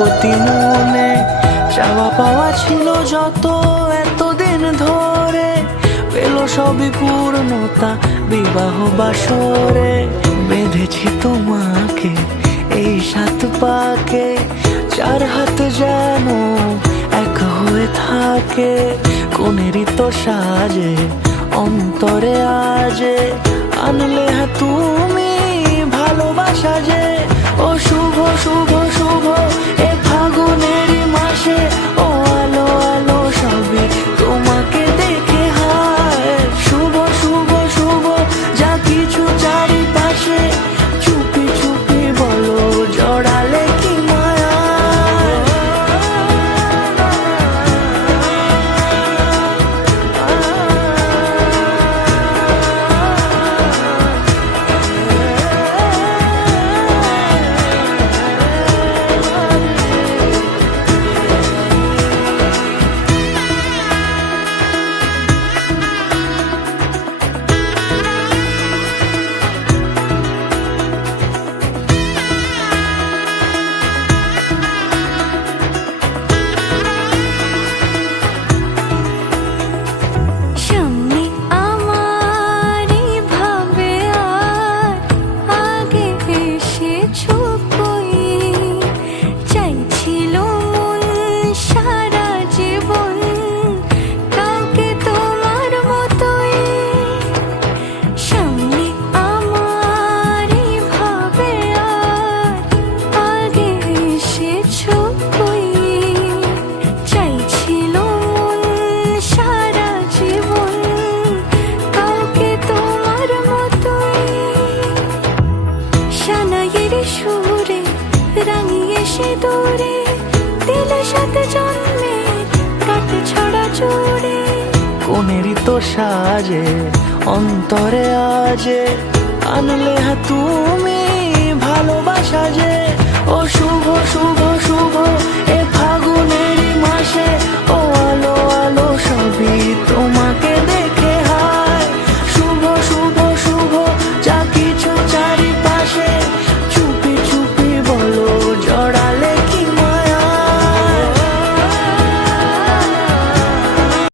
প্রতি মনে চাওয়া পাওয়া ছিল যত এতদিন ধরে, পেল সবই পূর্ণতা বিবাহ বাসরে। বেঁধেছি তোমাকে এই 7 পাকে, 4 হাত যেন এক হয়ে থাকে। কোনেরই তো সাজে অন্তরে আজে আনলে তুমি ভালোবাসা যে। ও শুভ শুভ শুভ এ ফাগুনেরই মাসে, ও আলো আলো সবই তোমাকে দেখে হায়। শুভ শুভ শুভ যা কিছু চারিপাশে, চুপি চুপি বলো জড়ালে কি মায়া। সুরে রাঙিয়ে সে দূরে দিলে 7 জন্মের কাটে ছড়া জোরে। কোনেরই তো সাজে অন্তরে আজে আনলে তুমি ভালোবাসা যে। ও শুভ শুভ শুভ এ